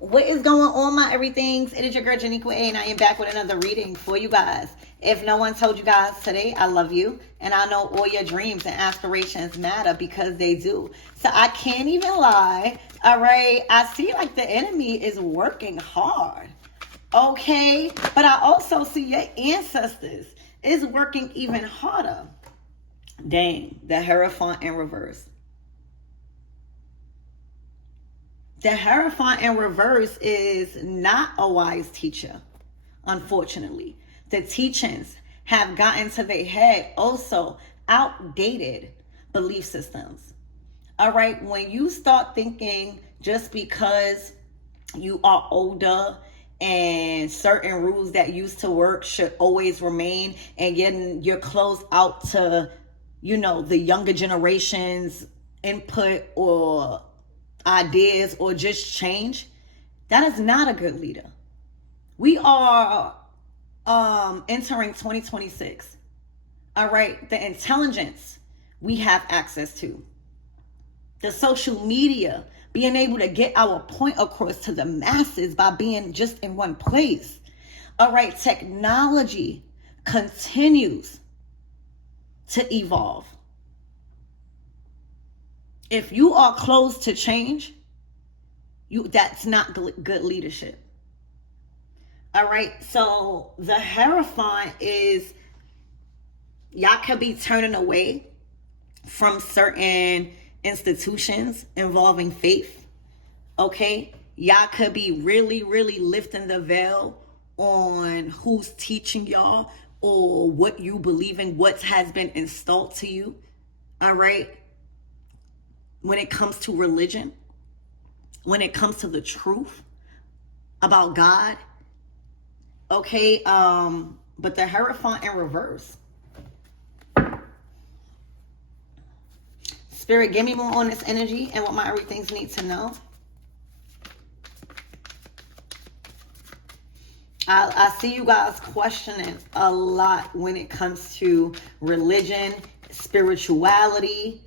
What is going on, my everythings? It is your girl Janiqua A, and I am back with another reading for you guys. If no one told you guys today, I love you, and I know all your dreams and aspirations matter because they do. So I can't even lie. All right, I see like the enemy is working hard. Okay, but I also see your ancestors is working even harder. Dang, the Hierophant in reverse. The Hierophant in reverse is not a wise teacher, unfortunately. The teachings have gotten to their head also outdated belief systems. All right, when you start thinking just because you are older and certain rules that used to work should always remain, and getting your clothes out to, the younger generation's input or ideas or just change, that is not a good leader. We are entering 2026. All right, the intelligence we have access to, the social media, being able to get our point across to the masses by being just in one place. All right, technology continues to evolve. If you are closed to change, that's not good leadership. All right, so the Hierophant is, y'all could be turning away from certain institutions involving faith. Okay, y'all could be really, really lifting the veil on who's teaching y'all or what you believe in, what has been installed to you. All right, when it comes to religion, when it comes to the truth about God. Okay, but the Hierophant in reverse. Spirit, give me more on this energy and what my everythings need to know. I see you guys questioning a lot when it comes to religion, spirituality,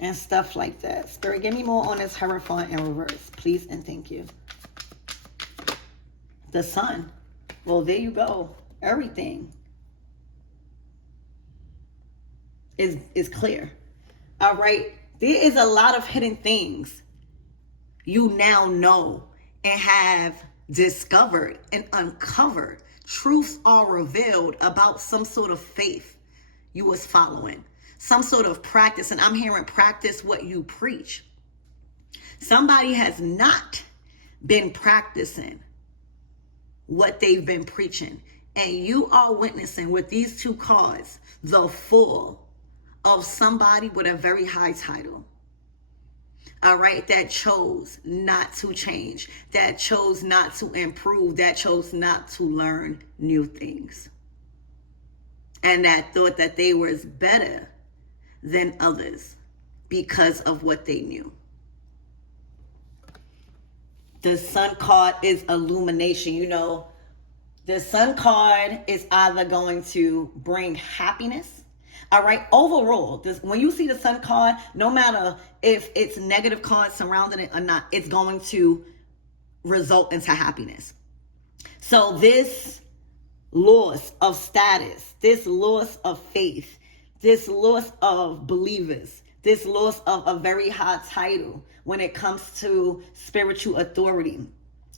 and stuff like that. Spirit, give me more on this Hierophant in reverse, please and thank you. The Sun. Well, there you go. Everything is clear. All right. There is a lot of hidden things you now know and have discovered and uncovered. Truths are revealed about some sort of faith you was following, some sort of practice. And I'm hearing practice what you preach. Somebody has not been practicing what they've been preaching. And you are witnessing with these two cards the fall of somebody with a very high title. All right, that chose not to change, that chose not to improve, that chose not to learn new things. And that thought that they were better than others because of what they knew. The Sun card is illumination. The Sun card is either going to bring happiness. All right. Overall, when you see the Sun card, no matter if it's negative cards surrounding it or not, it's going to result into happiness. So this loss of status, this loss of faith, this loss of believers, this loss of a very high title when it comes to spiritual authority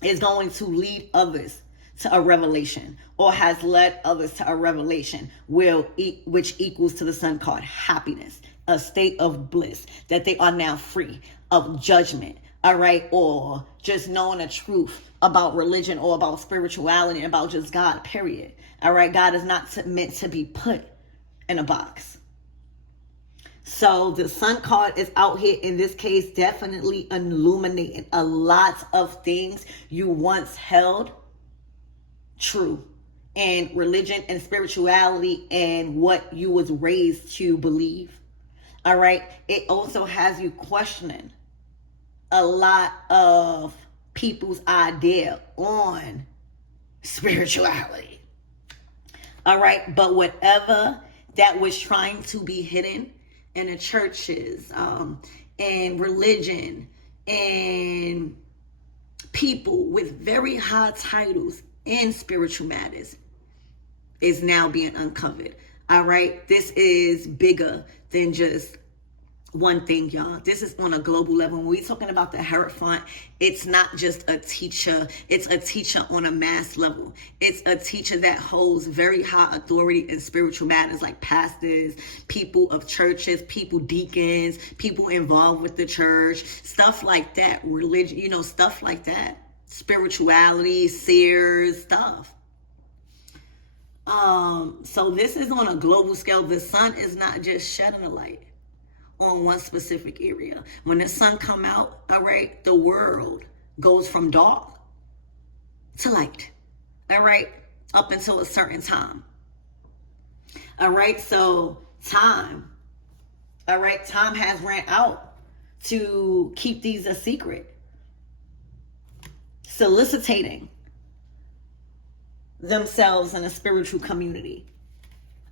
is going to lead others to a revelation, or has led others to a revelation, which equals to the Sun card happiness, a state of bliss, that they are now free of judgment, all right, or just knowing the truth about religion or about spirituality and about just God, period. All right, God is not meant to be put in a box. So the Sun card is out here in this case, definitely illuminating a lot of things you once held true in religion and spirituality and what you was raised to believe. All right. It also has you questioning a lot of people's idea on spirituality. All right. But whatever that was trying to be hidden in the churches, and religion and people with very high titles in spiritual matters is now being uncovered. All right. This is bigger than just one thing, y'all. This is on a global level. When we're talking about the Hierophant, it's not just a teacher. It's a teacher on a mass level. It's a teacher that holds very high authority in spiritual matters, like pastors, people of churches, people, deacons, people involved with the church, stuff like that. Religion, stuff like that. Spirituality, seers, stuff. So this is on a global scale. The sun is not just shedding a light on one specific area. When the sun come out, all right, the world goes from dark to light, all right, up until a certain time. All right, so time has ran out to keep these a secret. Soliciting themselves in a spiritual community.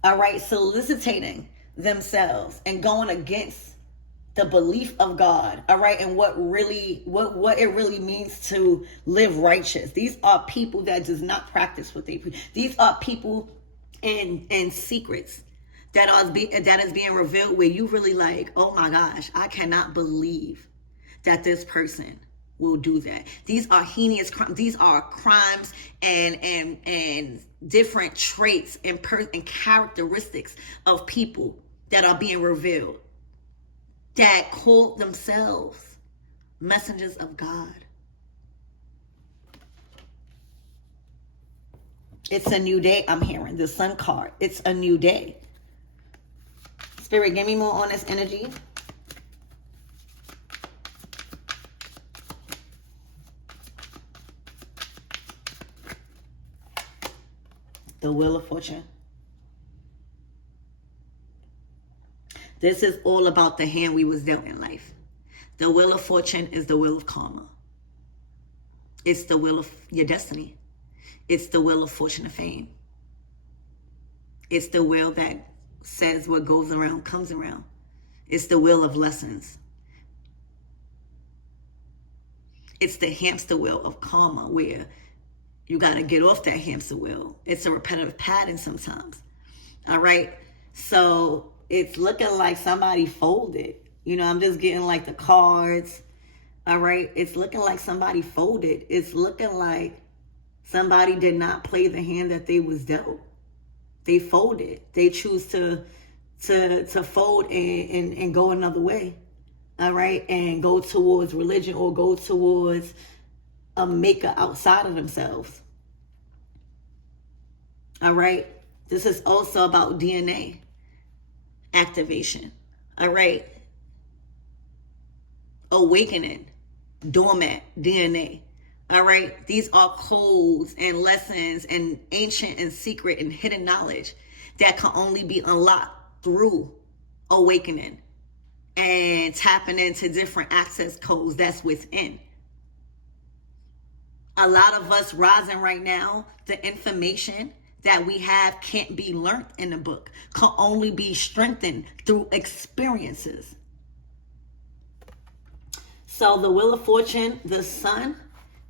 All right, soliciting themselves and going against the belief of God, all right, and what it really means to live righteous. These are people that does not practice what they preach. These are people in secrets that is being revealed where you really like, oh my gosh, I cannot believe that this person will do that. These are heinous crimes. These are crimes and different traits and characteristics of people that are being revealed that call themselves messengers of God. It's a new day. I'm hearing the sun card. It's a new day. Spirit, give me more on this energy. The Wheel of Fortune. This is all about the hand we was dealt in life. The Wheel of Fortune is the wheel of karma. It's the wheel of your destiny. It's the wheel of fortune and fame. It's the wheel that says what goes around comes around. It's the wheel of lessons. It's the hamster wheel of karma where you got to get off that hamster wheel. It's a repetitive pattern sometimes. All right. So it's looking like somebody folded. I'm just getting like the cards. All right. It's looking like somebody folded. It's looking like somebody did not play the hand that they was dealt. They folded. They choose to fold and go another way. All right. And go towards religion or go towards a maker outside of themselves. All right. This is also about DNA activation. All right. Awakening dormant DNA. All right. These are codes and lessons and ancient and secret and hidden knowledge that can only be unlocked through awakening and tapping into different access codes that's within. A lot of us rising right now, the information that we have can't be learned in a book, can only be strengthened through experiences. So the Wheel of Fortune, the sun,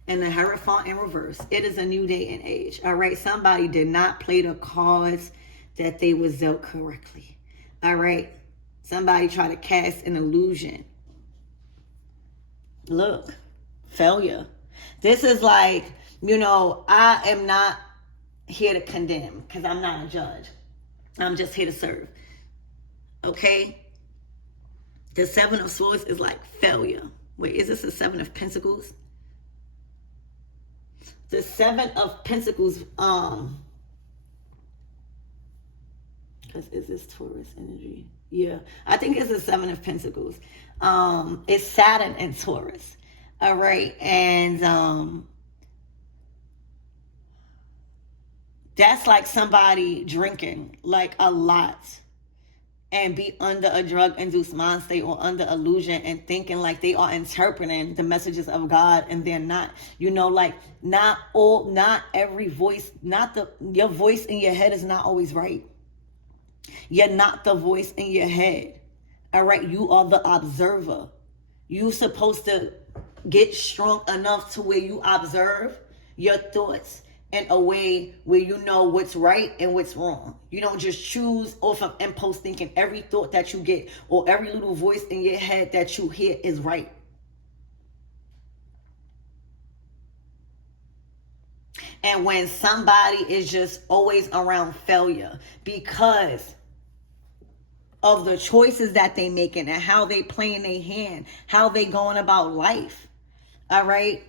and the Hierophant in reverse. It is a new day and age. All right. Somebody did not play the cards that they was dealt correctly. All right. Somebody tried to cast an illusion. Look, failure. This is like, I am not here to condemn because I'm not a judge. I'm just here to serve. Okay? The Seven of Swords is like failure. Wait, is this the Seven of Pentacles? The Seven of Pentacles, because is this Taurus energy? Yeah, I think it's the Seven of Pentacles. It's Saturn and Taurus. All right, and that's like somebody drinking like a lot and be under a drug-induced mind state or under illusion and thinking like they are interpreting the messages of God and they're not. Like not every voice, your voice in your head is not always right. You're not the voice in your head. All right, you are the observer You supposed to get strong enough to where you observe your thoughts in a way where you know what's right and what's wrong. You don't just choose off of impulse thinking every thought that you get or every little voice in your head that you hear is right. And when somebody is just always around failure because of the choices that they making and how they playing their hand, how they going about life, all right?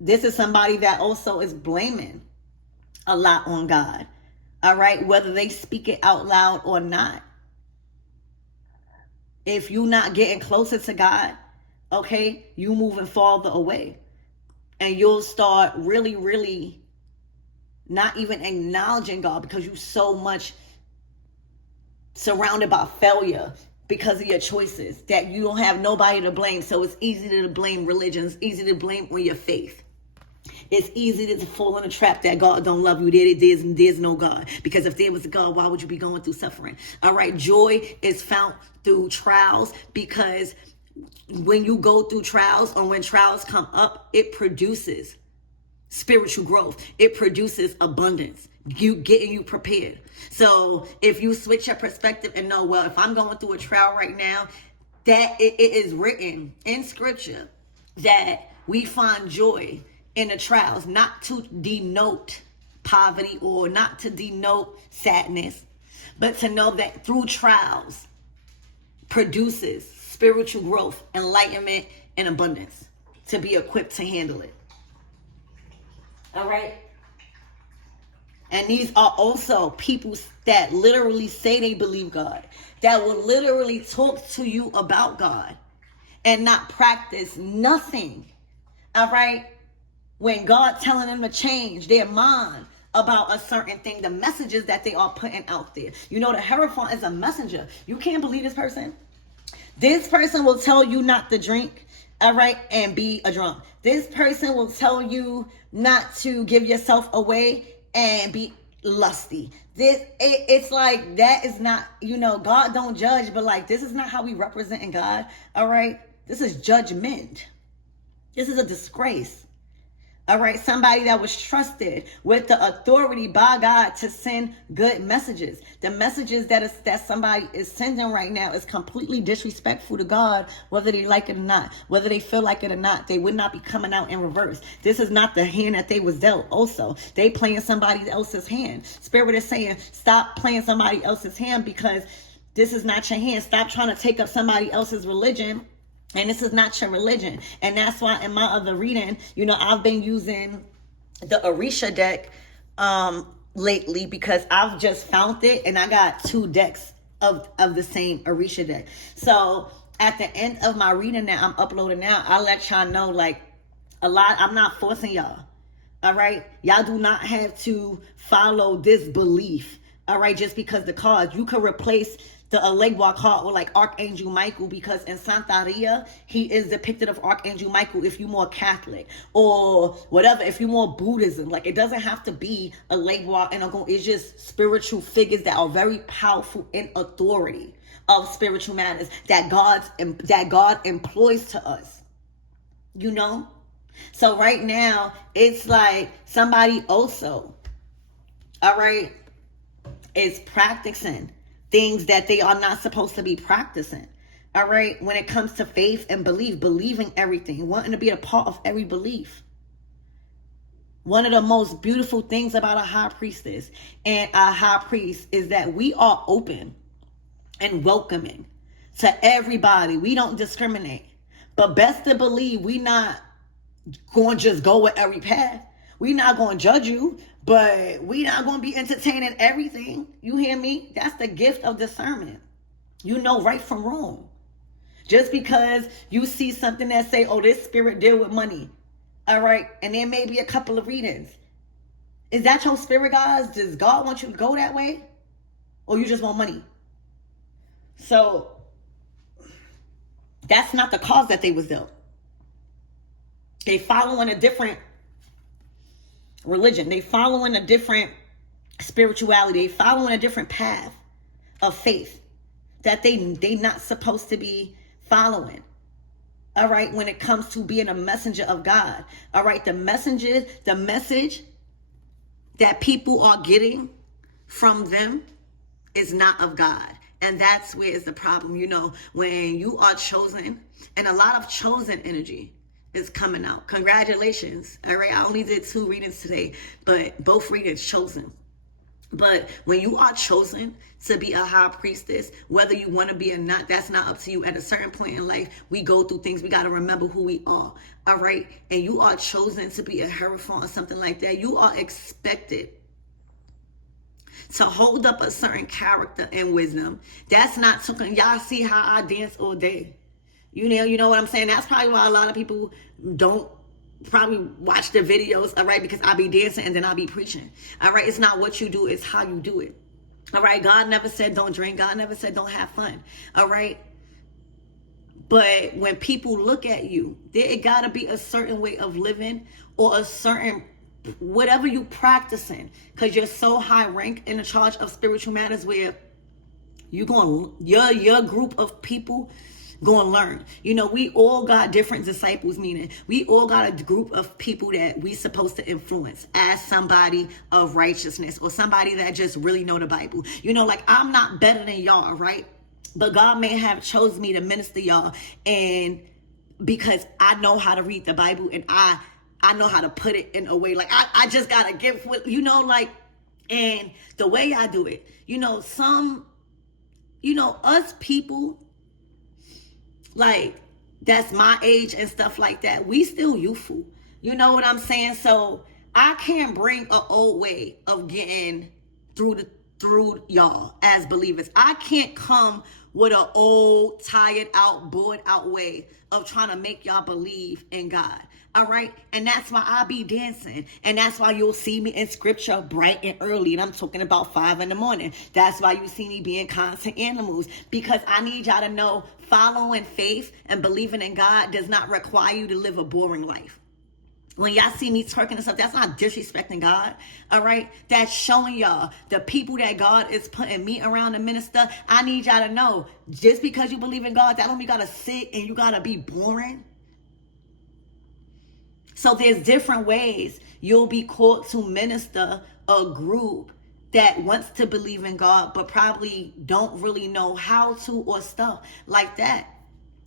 This is somebody that also is blaming a lot on God, all right? Whether they speak it out loud or not. If you not getting closer to God, okay, you moving farther away. And you'll start really, really not even acknowledging God because you so much surrounded by failure because of your choices that you don't have nobody to blame. So it's easy to blame religion. It's easy to blame on your faith. It's easy to fall in a trap that God don't love you. There's no God. Because if there was a God, why would you be going through suffering? All right. Joy is found through trials because when you go through trials or when trials come up, it produces spiritual growth. It produces abundance. Getting you prepared. So if you switch your perspective and know, well, if I'm going through a trial right now, that it is written in scripture that we find joy in the trials, not to denote poverty or not to denote sadness, but to know that through trials produces spiritual growth, enlightenment, and abundance to be equipped to handle it. All right. And these are also people that literally say they believe God, that will literally talk to you about God and not practice nothing. All right. When God telling them to change their mind about a certain thing, the messages that they are putting out there. You know, the Hierophant is a messenger. You can't believe this person. This person will tell you not to drink, all right, and be a drunk. This person will tell you not to give yourself away and be lusty. It's like that is not, you know, God don't judge, but like this is not how we represent in God, all right? This is judgment. This is a disgrace. All right, somebody that was trusted with the authority by God to send good messages. The messages that somebody is sending right now is completely disrespectful to God, whether they like it or not, whether they feel like it or not. They would not be coming out in reverse. This is not the hand that they was dealt. Also, they playing somebody else's hand. Spirit is saying, stop playing somebody else's hand because this is not your hand. Stop trying to take up somebody else's religion. And this is not your religion. And that's why in my other reading, you know, I've been using the Orisha deck lately because I've just found it and I got 2 decks of the same Orisha deck. So at the end of my reading that I'm uploading now, I'll let y'all know like a lot. I'm not forcing y'all. All right. Y'all do not have to follow this belief. All right. Just because the cards, you could replace the Lightworker card with like Archangel Michael because in Santeria, he is depicted of Archangel Michael if you're more Catholic or whatever, if you're more Buddhism. Like it doesn't have to be a Lightworker and it's just spiritual figures that are very powerful in authority of spiritual matters that God employs to us. You know? So right now, it's like somebody also, all right, is practicing things that they are not supposed to be practicing. All right. When it comes to faith and belief, believing everything, wanting to be a part of every belief. One of the most beautiful things about a high priestess and a high priest is that we are open and welcoming to everybody. We don't discriminate. But best to believe we not going to just go with every path. We're not going to judge you, but we're not going to be entertaining everything. You hear me? That's the gift of discernment. You know right from wrong. Just because you see something that say, oh, this spirit deal with money. All right. And there may be a couple of readings. Is that your spirit, guys? Does God want you to go that way? Or you just want money? So that's not the cause that they was dealt. They following a different religion. They following a different spirituality. They following a different path of faith that they not supposed to be following. All right, when it comes to being a messenger of God. All right, the message that people are getting from them is not of God. And that's where is the problem. You know, when you are chosen, and a lot of chosen energy is coming out. Congratulations. All right, I only did 2 readings today, but both readings chosen. But when you are chosen to be a high priestess, whether you want to be or not, that's not up to you. At a certain point in life, we go through things. We got to remember who we are. All right. And you are chosen to be a Hierophant or something like that. You are expected to hold up a certain character and wisdom. That's not talking. Y'all see how I dance all day. You know what I'm saying? That's probably why a lot of people don't probably watch the videos, all right, because I be dancing and then I be preaching. All right, it's not what you do, it's how you do it. All right, God never said don't drink. God never said don't have fun. All right. But when people look at you, it gotta be a certain way of living or a certain whatever you practicing, because you're so high rank in the charge of spiritual matters where your group of people going to learn. You know, we all got different disciples, meaning we all got a group of people that we supposed to influence as somebody of righteousness or somebody that just really know the Bible. You know, like I'm not better than y'all, right? But God may have chose me to minister y'all, and because I know how to read the Bible and I know how to put it in a way, like I just got a gift with, you know, like, and the way I do it, you know, us people, like, that's my age and stuff like that, we still youthful. You know what I'm saying? So I can't bring an old way of getting through y'all as believers. I can't come with an old, tired out, bored out way of trying to make y'all believe in God. All right. And that's why I be dancing. And that's why you'll see me in scripture bright and early. And I'm talking about 5 a.m. That's why you see me being constant animals. Because I need y'all to know following faith and believing in God does not require you to live a boring life. When y'all see me twerking and stuff, that's not disrespecting God, all right? That's showing y'all the people that God is putting me around to minister. I need y'all to know, just because you believe in God, that don't mean you got to sit and you got to be boring. So there's different ways you'll be called to minister a group that wants to believe in God, but probably don't really know how to or stuff like that.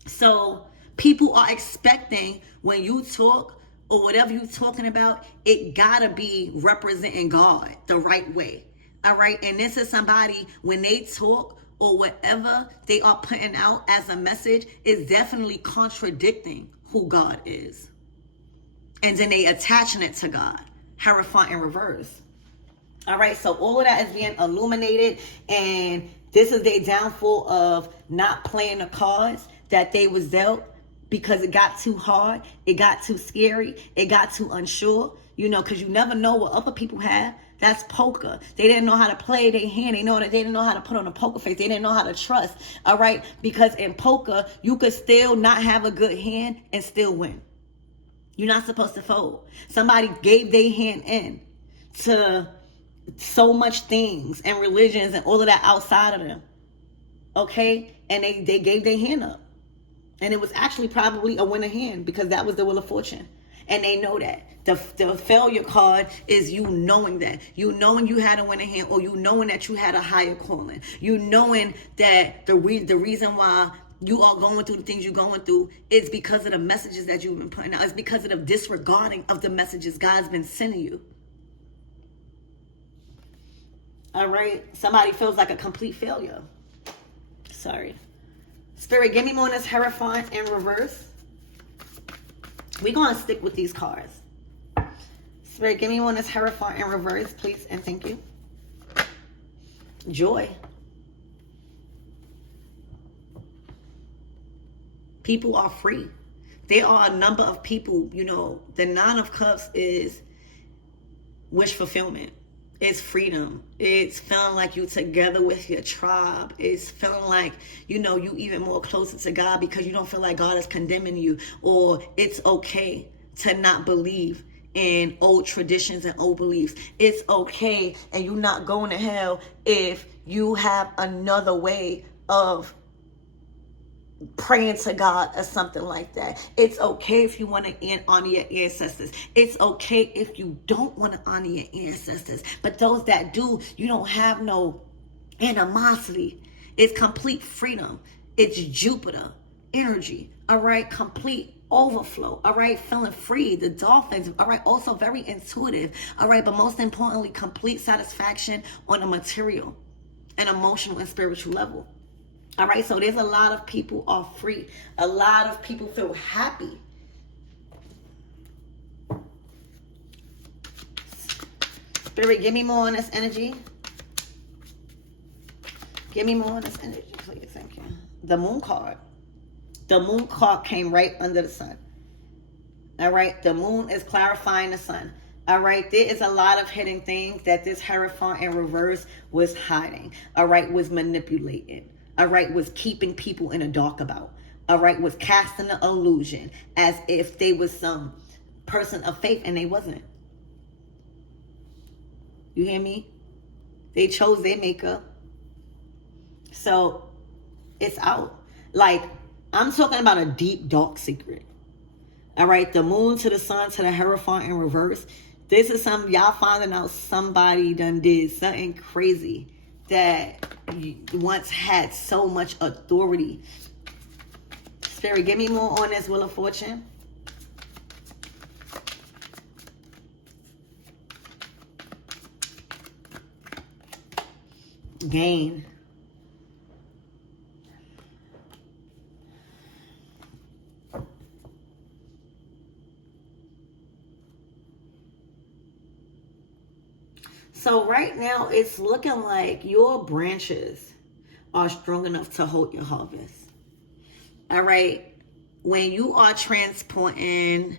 So people are expecting when you talk or whatever you're talking about, it gotta be representing God the right way. All right. And this is somebody, when they talk or whatever they are putting out as a message, is definitely contradicting who God is. And then they attaching it to God. Hierophant in reverse. All right. So all of that is being illuminated. And this is their downfall of not playing the cards that they was dealt, because it got too hard, it got too scary, it got too unsure, you know, because you never know what other people have. That's poker. They didn't know how to play their hand. They didn't know how to put on a poker face. They didn't know how to trust. All right. Because in poker, you could still not have a good hand and still win. You're not supposed to fold. Somebody gave their hand in to so much things and religions and all of that outside of them. Okay. And they gave their hand up. And it was actually probably a winner hand, because that was the wheel of fortune. And they know that. The failure card is you knowing that. You knowing you had a winner hand, or you knowing that you had a higher calling. You knowing that the reason why you are going through the things you're going through is because of the messages that you've been putting out. It's because of the disregarding of the messages God's been sending you. All right? Somebody feels like a complete failure. Sorry. Spirit, give me more on this Hierophant in reverse. We're going to stick with these cards. Spirit, give me more on this Hierophant in reverse, please, and thank you. Joy. People are free. There are a number of people, you know, the 9 of Cups is wish fulfillment. It's freedom. It's feeling like you together with your tribe. It's feeling like, you know, you even more closer to God because you don't feel like God is condemning you, or it's okay to not believe in old traditions and old beliefs. It's okay, and you're not going to hell if you have another way of praying to God or something like that. It's okay if you want to honor your ancestors. It's okay if you don't want to honor your ancestors. But those that do, you don't have no animosity. It's complete freedom. It's Jupiter energy. All right, complete overflow. All right, feeling free. The dolphins. All right, also very intuitive. All right, but most importantly, complete satisfaction on a material and emotional and spiritual level. All right, so there's a lot of people are free. A lot of people feel happy. Spirit, give me more on this energy. Give me more on this energy, please. Thank you. The moon card. The moon card came right under the sun. All right, the moon is clarifying the sun. All right, there is a lot of hidden things that this Hierophant in reverse was hiding. All right, was manipulating. All right, was keeping people in the dark about. All right, was casting the illusion as if they was some person of faith, and they wasn't. You hear me? They chose their makeup. So it's out. Like, I'm talking about a deep, dark secret. All right, the moon to the sun to the Hierophant in reverse. This is some, y'all finding out somebody done did something crazy that once had so much authority. Spirit, give me more on this Wheel of Fortune. Gain. So right now, it's looking like your branches are strong enough to hold your harvest. All right. When you are transporting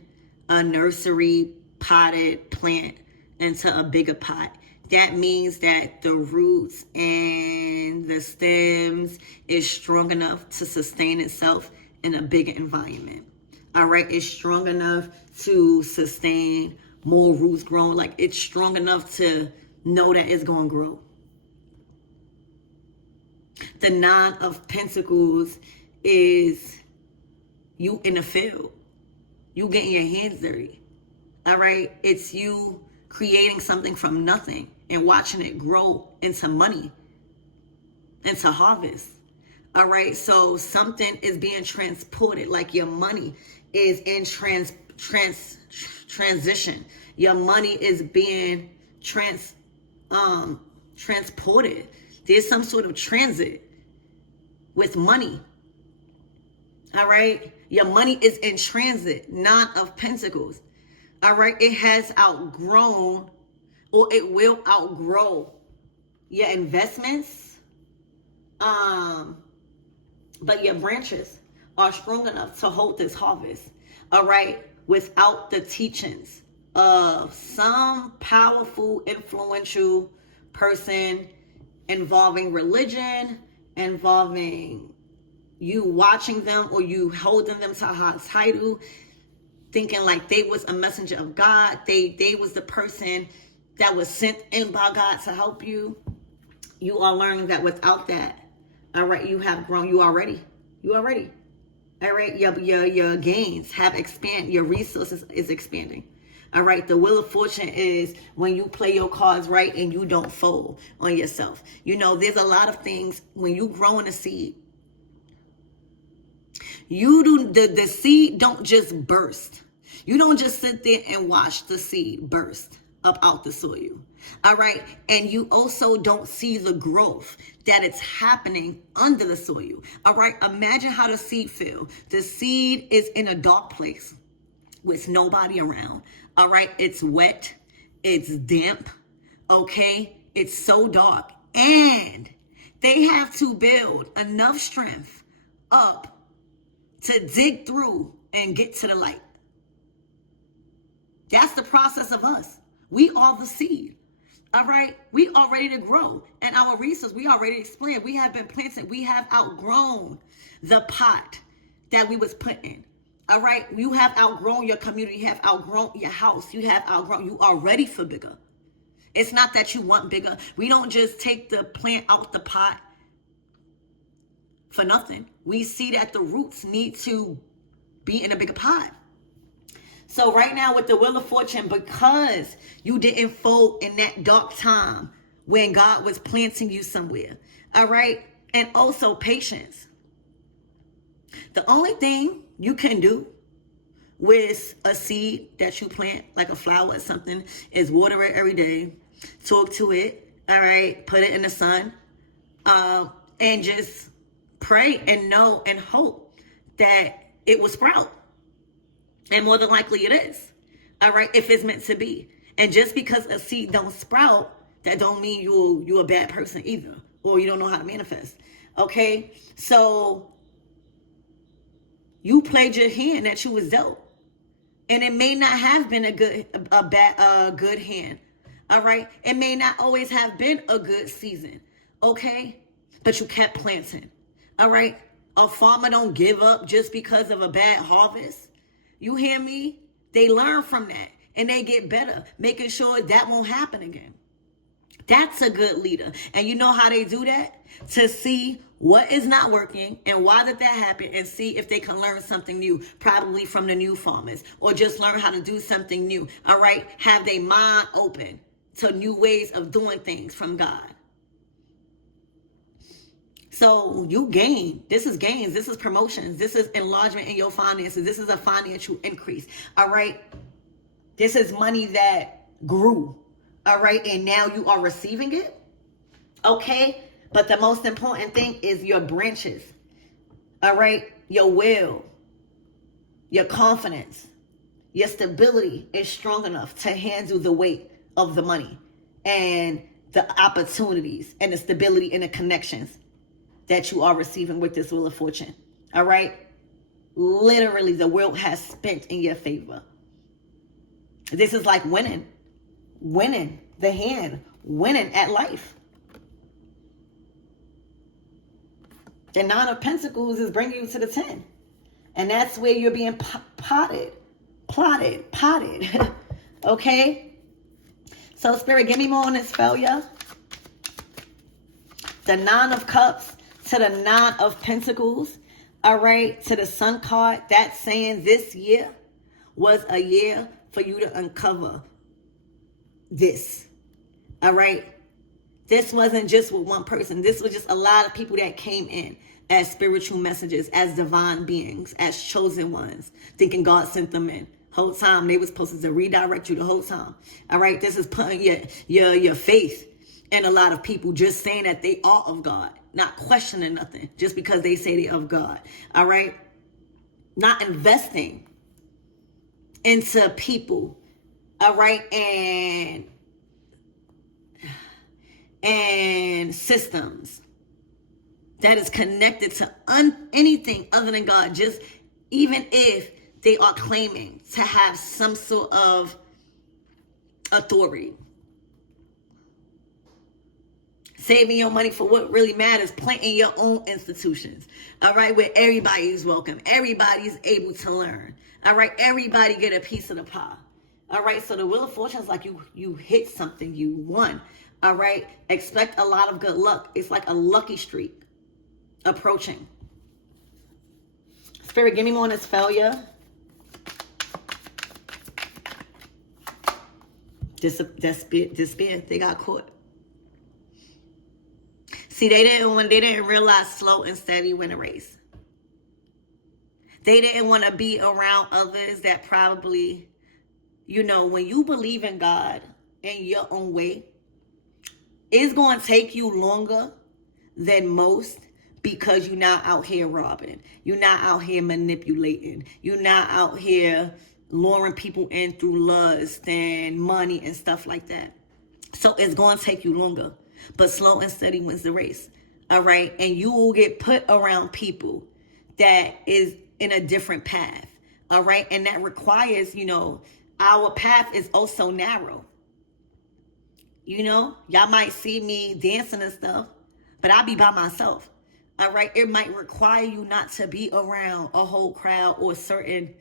a nursery potted plant into a bigger pot, that means that the roots and the stems is strong enough to sustain itself in a bigger environment. All right. It's strong enough to sustain more roots growing. Like, it's strong enough to know that it's going to grow. The Nine of Pentacles is you in the field. You getting your hands dirty. All right? It's you creating something from nothing and watching it grow into money, into harvest. All right? So something is being transported, like your money is in transition. Your money is being transported. There's some sort of transit with money. All right, your money is in transit. Nine of Pentacles. All right, it has outgrown, or it will outgrow your investments. But your branches are strong enough to hold this harvest. All right, without the teachings of some powerful, influential person involving religion, involving you watching them or you holding them to a high title, thinking like they was a messenger of God. They was the person that was sent in by God to help you. You are learning that without that, all right, you have grown. You already. All right, your gains have expanded. Your resources is expanding. All right, the Wheel of Fortune is when you play your cards right and you don't fold on yourself. You know, there's a lot of things when you grow in a seed. You do the seed don't just burst. You don't just sit there and watch the seed burst up out the soil. All right, and you also don't see the growth that it's happening under the soil. All right, imagine how the seed feels. The seed is in a dark place with nobody around. All right, it's wet, it's damp, okay, it's so dark, and they have to build enough strength up to dig through and get to the light. That's the process of us. We are the seed. All right, we are ready to grow, and our resource, we already explained, we have been planted. We have outgrown the pot that we was put in. All right, you have outgrown your community, you have outgrown your house, you are ready for bigger. It's not that you want bigger. We don't just take the plant out the pot for nothing. We see that the roots need to be in a bigger pot. So right now with the Wheel of Fortune, because you didn't fold in that dark time when God was planting you somewhere. All right. And also patience. The only thing you can do with a seed that you plant, like a flower or something, is water it every day, talk to it, all right, put it in the sun, and just pray and know and hope that it will sprout. And more than likely it is, all right, if it's meant to be. And just because a seed don't sprout, that don't mean you're a bad person either, or you don't know how to manifest, okay? So you played your hand that you was dealt. And it may not have been a good hand. All right. It may not always have been a good season. Okay. But you kept planting. All right. A farmer don't give up just because of a bad harvest. You hear me? They learn from that and they get better, making sure that won't happen again. That's a good leader. And you know how they do that? To see what is not working and why did that happen, and see if they can learn something new, probably from the new farmers, or just learn how to do something new. All right. Have their mind open to new ways of doing things from God. So you gain. This is gains. This is promotions. This is enlargement in your finances. This is a financial increase. All right. This is money that grew. All right. And now you are receiving it. Okay. But the most important thing is your branches. All right. Your will, your confidence, your stability is strong enough to handle the weight of the money and the opportunities and the stability and the connections that you are receiving with this Wheel of Fortune. All right. Literally, the world has spent in your favor. This is like winning the hand, winning at life. The 9 of Pentacles is bringing you to the 10. And that's where you're being plotted. Okay? So, Spirit, give me more on this failure. The 9 of Cups to the 9 of Pentacles. All right? To the Sun card. That's saying this year was a year for you to uncover this. All right? This wasn't just with one person. This was just a lot of people that came in as spiritual messengers, as divine beings, as chosen ones, thinking God sent them in. Whole time they were supposed to redirect you the whole time. All right, this is putting your faith in a lot of people, just saying that they are of God, not questioning nothing, just because they say they're of God. All right, not investing into people. All right, and systems that is connected to anything other than God, just even if they are claiming to have some sort of authority. Saving your money for what really matters, planting your own institutions, all right, where everybody is welcome, everybody is able to learn, all right, everybody get a piece of the pie, all right. So the Wheel of Fortune is like you hit something, you won. All right. Expect a lot of good luck. It's like a lucky streak approaching. Spirit, give me more on this failure. Despair. They got caught. See, they didn't realize slow and steady win a race. They didn't want to be around others that probably, when you believe in God in your own way, it's going to take you longer than most, because you're not out here robbing. You're not out here manipulating. You're not out here luring people in through lust and money and stuff like that. So it's going to take you longer. But slow and steady wins the race. All right? And you will get put around people that is in a different path. All right? And that requires, our path is also narrow. Y'all might see me dancing and stuff, but I'll be by myself. All right. It might require you not to be around a whole crowd or certain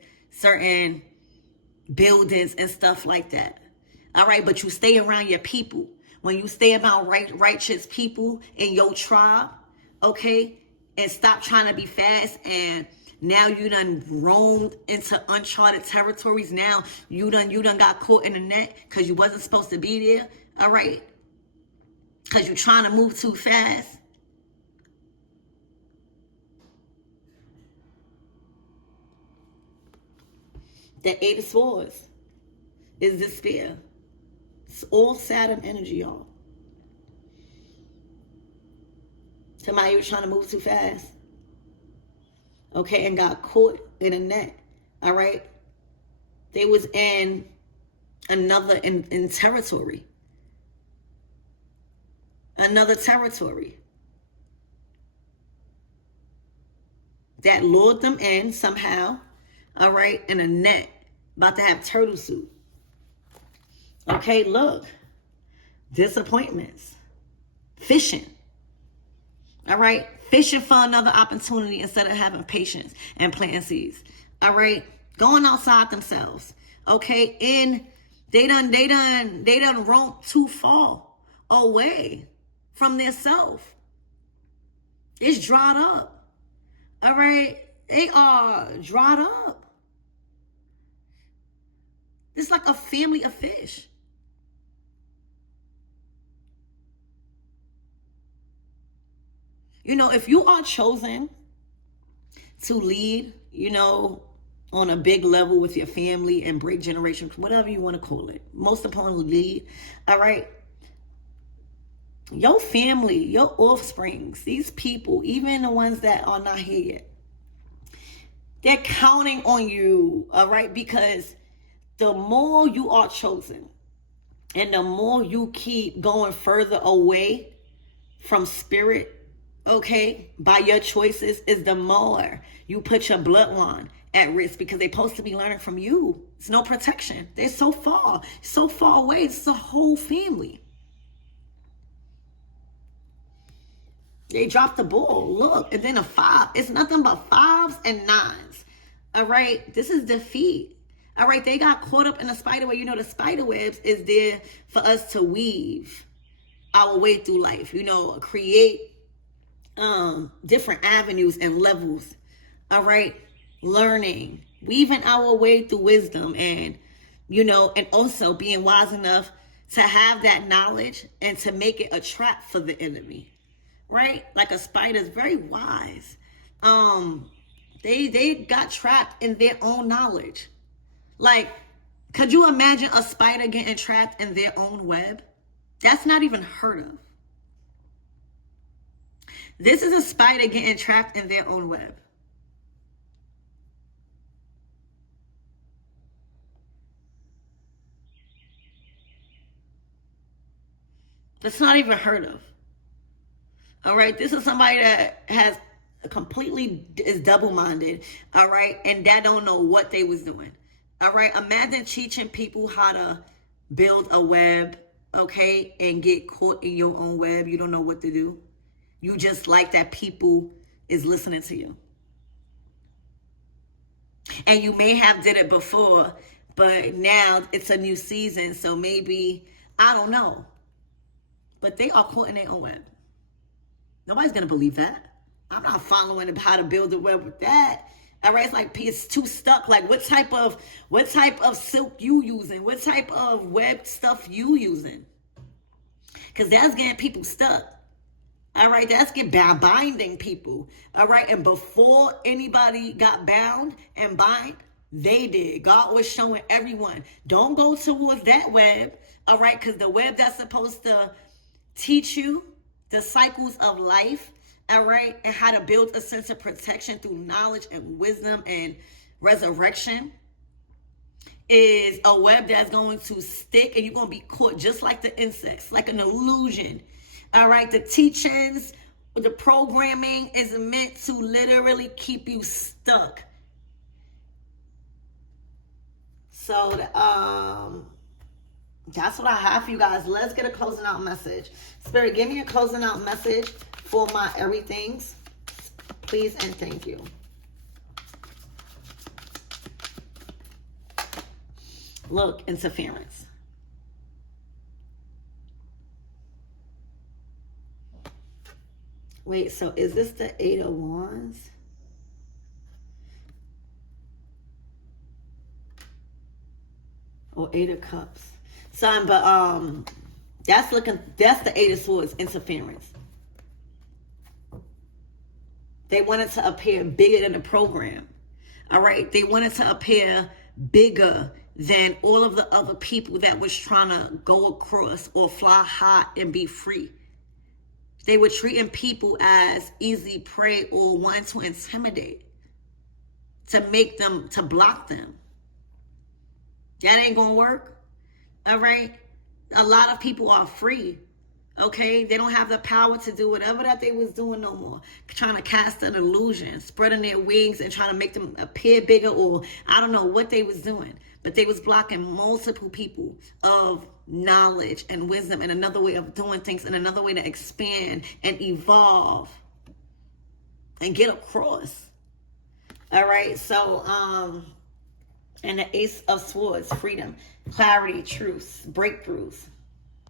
buildings and stuff like that. All right. But you stay around your people. When you stay around righteous people in your tribe, okay, and stop trying to be fast, and now you done roamed into uncharted territories. Now you done got caught in the net because you wasn't supposed to be there. All right, because you're trying to move too fast. The Eight of Swords is despair. It's all Saturn energy, y'all. Somebody was trying to move too fast. Okay, and got caught in a net. All right. They was in another in territory. Another territory. That lured them in somehow. All right, in a net. About to have turtle soup. Okay, look. Disappointments. Fishing. All right, fishing for another opportunity instead of having patience and planting seeds. All right, going outside themselves. Okay, and they done roamed too far away from their self. It's dried up. All right, they are dried up. It's like a family of fish. You know, if you are chosen to lead, you know, on a big level with your family and break generations, whatever you want to call it, most importantly, lead, all right? Your family, your offsprings, these people, even the ones that are not here yet, they're counting on you, all right? Because the more you are chosen and the more you keep going further away from spirit, okay, by your choices, is the more you put your bloodline at risk, because they're supposed to be learning from you. It's no protection. They're so far away. It's the whole family. They dropped the ball. Look, and then a 5. It's nothing but 5s and 9s. All right, this is defeat. All right, they got caught up in the spider web. You know, the spider webs is there for us to weave our way through life. You know, create different avenues and levels. All right, learning, weaving our way through wisdom, and you know, and also being wise enough to have that knowledge and to make it a trap for the enemy. Right, like a spider is very wise. They got trapped in their own knowledge. Like, could you imagine a spider getting trapped in their own web? That's not even heard of. This is a spider getting trapped in their own web. That's not even heard of. All right, this is somebody that has is double-minded, all right, and that don't know what they was doing. All right, imagine teaching people how to build a web, okay, and get caught in your own web. You don't know what to do. You just like that people is listening to you. And you may have did it before, but now it's a new season, so maybe, I don't know. But they are caught in their own web. Nobody's going to believe that. I'm not following how to build a web with that. All right, it's like it's too stuck. Like, what type of silk you using? What type of web stuff you using? Because that's getting people stuck. All right, that's binding people. All right, and before anybody got bound and bind, they did. God was showing everyone, don't go towards that web. All right, because the web that's supposed to teach you the cycles of life, all right, and how to build a sense of protection through knowledge and wisdom and resurrection, is a web that's going to stick and you're going to be caught just like the insects, like an illusion. All right, the teachings, the programming is meant to literally keep you stuck. So, that's what I have for you guys. Let's get a closing out message. Spirit, give me a closing out message for my everythings. Please and thank you. Look, interference. Wait, so is this the Eight of Wands? Or Eight of Cups? Son, but that's the Eight of Swords, interference. They wanted to appear bigger than the program. All right, they wanted to appear bigger than all of the other people that was trying to go across or fly high and be free. They were treating people as easy prey or wanting to intimidate, to make them, to block them. That ain't gonna work. All right, a lot of people are free. Okay, they don't have the power to do whatever that they was doing no more. Trying to cast an illusion, spreading their wings and trying to make them appear bigger, or I don't know what they was doing. But they was blocking multiple people of knowledge and wisdom and another way of doing things and another way to expand and evolve and get across. All right, so and the Ace of Swords, freedom, clarity, truth, breakthroughs.